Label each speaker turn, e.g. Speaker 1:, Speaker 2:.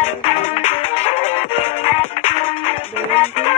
Speaker 1: Thank you.